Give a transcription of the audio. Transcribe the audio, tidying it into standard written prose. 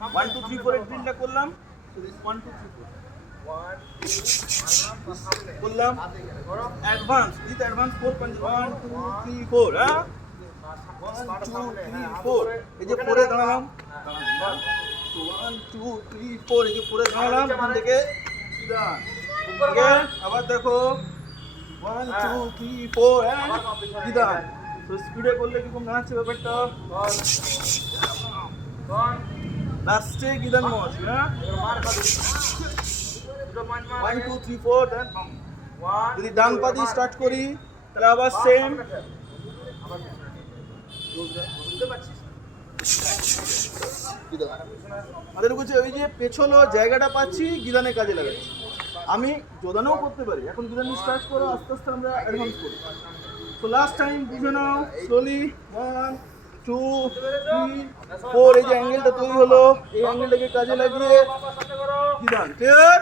1 2 3 4 এর ড্রিলটা করলাম। 1 2 3 4 করলাম অ্যাডভান্স উইথ অ্যাডভান্স 4 পাঞ্চ 1 2 3 4 হ্যাঁ 1 2 3 4 এই যে পরে দাঁড়ালাম 1 2 3 4 এই যে পরে দাঁড়ালাম এখান থেকে কিদান ওকে আবার দেখো 1 2 3 4 হ্যাঁ কিদান তো স্পিডে করলে কিরকম দাঁড়াচ্ছে ব্যাপারটা লাস্টে কিদান মশ হ্যাঁ 1 2 3 4 দেন যদি ডান পা দিয়ে স্টার্ট করি তাহলে আবার সেম আমাদের কাছে ওই যে পেছলো জায়গাটা পাচ্ছি গিদানে কাজে লাগাচ্ছি আমি যোদানেও করতে পারি এখন গিদান স্টার্ট করো আস্তে আস্তে আমরা অ্যাডভান্স করি তো লাস্ট টাইম বুঝে নাও স্লোলি 1 2 3 4 এই যে অ্যাঙ্গেলটা তৈরি হলো এই অ্যাঙ্গেলটাকে কাজে লাগিয়ে গিদান ক্লিয়ার